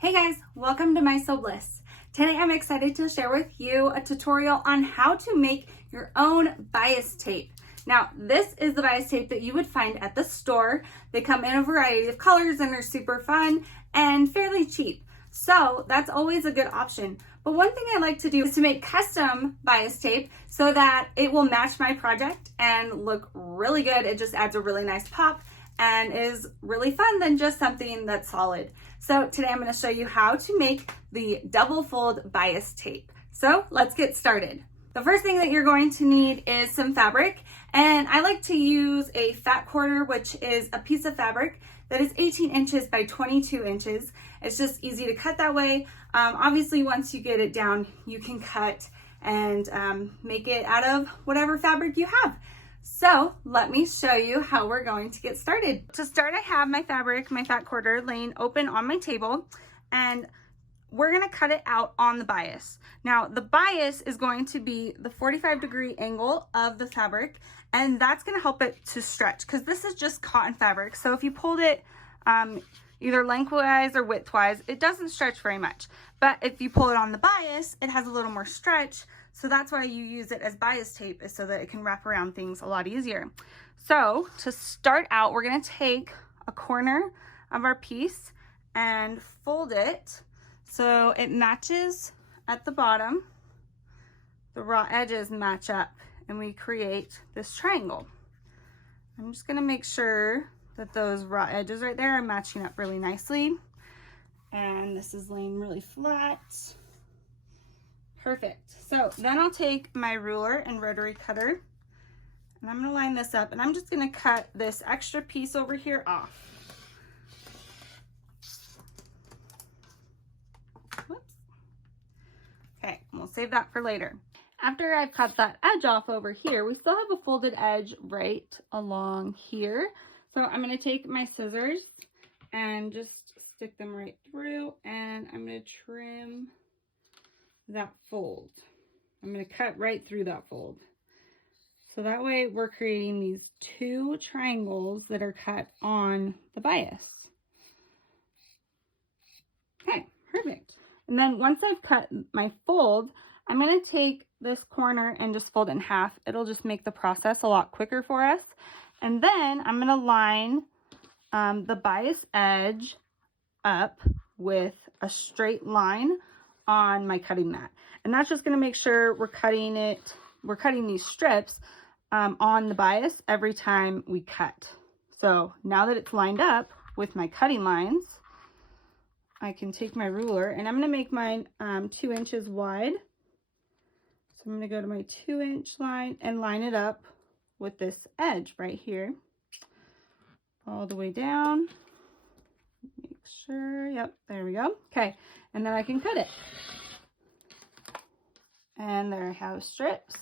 Hey guys, welcome to My Sew Bliss. Today I'm excited to share with you a tutorial on how to make your own bias tape. Now, this is the bias tape that you would find at the store. They come in a variety of colors and are super fun and fairly cheap. So that's always a good option. But one thing I like to do is to make custom bias tape so that it will match my project and look really good. It just adds a really nice pop and is really fun than just something that's solid. So today I'm going to show you how to make the double fold bias tape. So let's get started. The first thing that you're going to need is some fabric, and I like to use a fat quarter, which is a piece of fabric that is 18 inches by 22 inches. It's just easy to cut that way. Obviously, once you get it down, you can cut and make it out of whatever fabric you have. So let me show you how we're going to get started. To start, I have my fabric, my fat quarter, laying open on my table, and we're gonna cut it out on the bias. Now, the bias is going to be the 45-degree angle of the fabric, and that's gonna help it to stretch, because this is just cotton fabric. So if you pulled it either lengthwise or widthwise, it doesn't stretch very much. But if you pull it on the bias, it has a little more stretch. So that's why you use it as bias tape, is so that it can wrap around things a lot easier. So to start out, we're gonna take a corner of our piece and fold it so it matches at the bottom. The raw edges match up and we create this triangle. I'm just gonna make sure that those raw edges right there are matching up really nicely. And this is laying really flat. Perfect. So then I'll take my ruler and rotary cutter, and I'm gonna line this up, and I'm just gonna cut this extra piece over here off. Whoops. Okay, we'll save that for later. After I've cut that edge off over here, we still have a folded edge right along here. So I'm gonna take my scissors and just stick them right through, and I'm gonna trim that fold. I'm going to cut right through that fold. So that way we're creating these two triangles that are cut on the bias. Okay, perfect. And then once I've cut my fold, I'm going to take this corner and just fold it in half. It'll just make the process a lot quicker for us. And then I'm going to line the bias edge up with a straight line on my cutting mat, and that's just going to make sure we're cutting these strips on the bias every time we cut. So now that it's lined up with my cutting lines, I can take my ruler, and I'm going to make mine 2 inches wide. So I'm going to go to my 2-inch line and line it up with this edge right here all the way down. Make sure, yep, there we go. Okay, and then I can cut it. And there I have strips.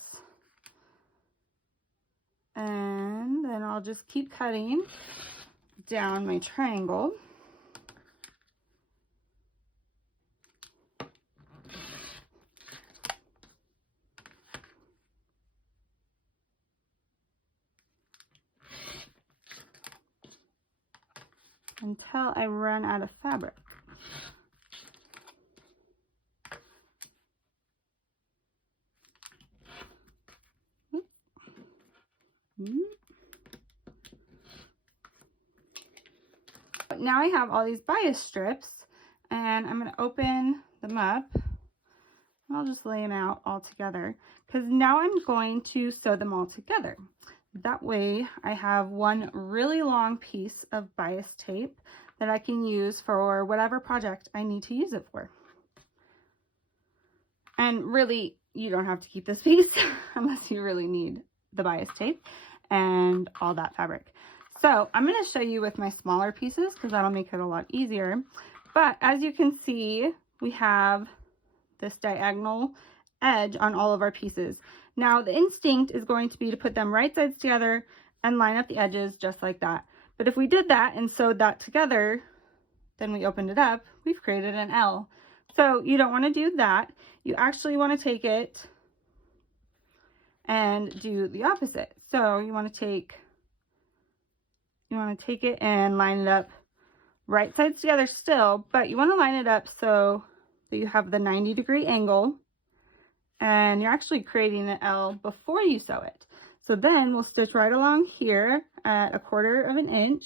And then I'll just keep cutting down my triangle. Until I run out of fabric. Now I have all these bias strips, and I'm going to open them up. I'll just lay them out all together, because now I'm going to sew them all together. That way I have one really long piece of bias tape that I can use for whatever project I need to use it for. And really, you don't have to keep this piece unless you really need the bias tape and all that fabric. So I'm going to show you with my smaller pieces, because that'll make it a lot easier. But as you can see, we have this diagonal edge on all of our pieces. Now the instinct is going to be to put them right sides together and line up the edges just like that. But if we did that and sewed that together, then we opened it up, we've created an L. So you don't want to do that. You actually want to take it and do the opposite. So you want to take it and line it up right sides together still, but you want to line it up so that you have the 90-degree angle, and you're actually creating an L before you sew it. So then we'll stitch right along here at 1/4 of an inch,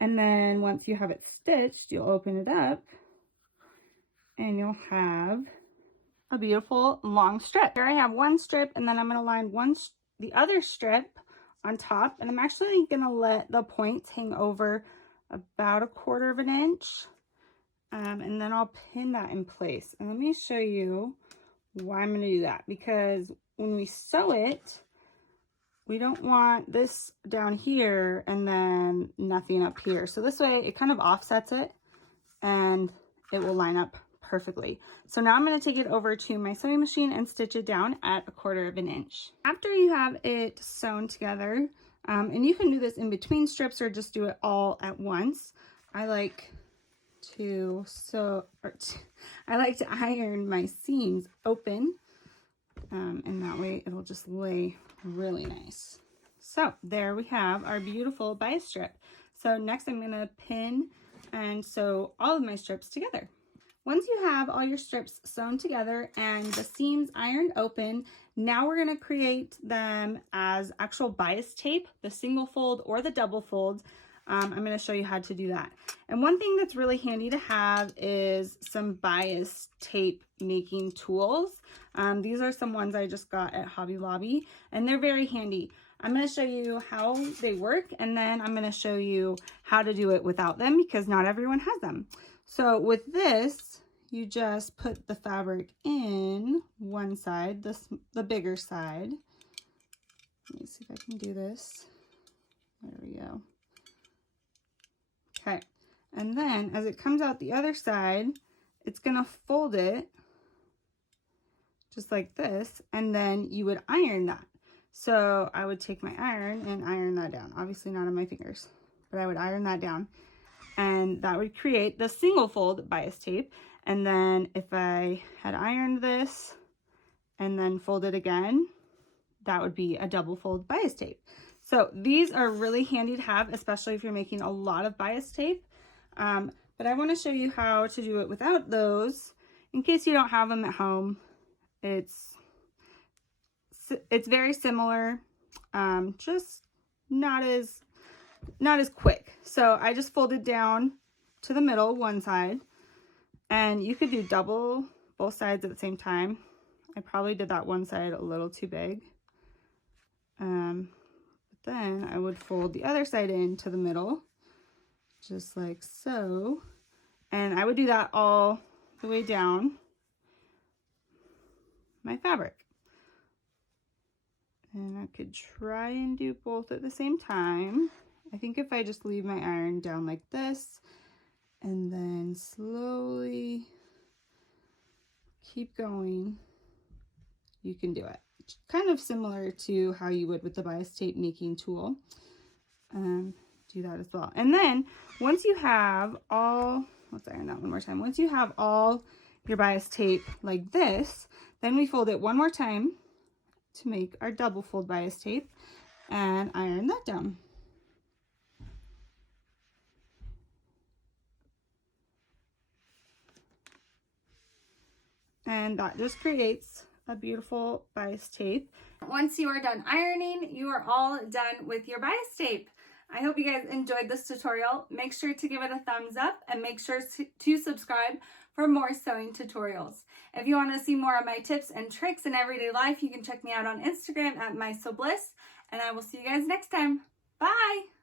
and then once you have it stitched, you'll open it up and you'll have a beautiful long strip. Here I have one strip, and then I'm going to line the other strip on top, and I'm actually going to let the points hang over about 1/4 of an inch, and then I'll pin that in place. And let me show you why I'm going to do that, because when we sew it, we don't want this down here and then nothing up here. So this way it kind of offsets it and it will line up perfectly. So now I'm going to take it over to my sewing machine and stitch it down at 1/4 of an inch. After you have it sewn together, and you can do this in between strips or just do it all at once. I like to iron my seams open, and that way it'll just lay really nice. So there we have our beautiful bias strip. So next I'm going to pin and sew all of my strips together. Once you have all your strips sewn together and the seams ironed open, now we're going to create them as actual bias tape, the single fold or the double fold. I'm going to show you how to do that. And one thing that's really handy to have is some bias tape making tools. These are some ones I just got at Hobby Lobby, and they're very handy. I'm going to show you how they work, and then I'm going to show you how to do it without them, because not everyone has them. So with this, you just put the fabric in one side, the bigger side. Let me see if I can do this. There we go. Okay, and then as it comes out the other side, it's gonna fold it just like this, and then you would iron that. So I would take my iron and iron that down. Obviously not on my fingers, but I would iron that down, and that would create the single fold bias tape. And then if I had ironed this and then folded again, that would be a double fold bias tape. So these are really handy to have, especially if you're making a lot of bias tape. But I want to show you how to do it without those in case you don't have them at home. It's very similar, just not as quick. So I just folded down to the middle one side, and you could do both sides at the same time. I probably did that one side a little too big. But then I would fold the other side into the middle, just like so. And I would do that all the way down my fabric. And I could try and do both at the same time. I think if I just leave my iron down like this and then slowly keep going, you can do it. Kind of similar to how you would with the bias tape making tool. Do that as well. And then once you have all, let's iron that one more time. Once you have all your bias tape like this, then we fold it one more time to make our double fold bias tape and iron that down. And that just creates a beautiful bias tape. Once you are done ironing, you are all done with your bias tape. I hope you guys enjoyed this tutorial. Make sure to give it a thumbs up and make sure to subscribe for more sewing tutorials. If you want to see more of my tips and tricks in everyday life, you can check me out on Instagram at MySewBliss, and I will see you guys next time. Bye!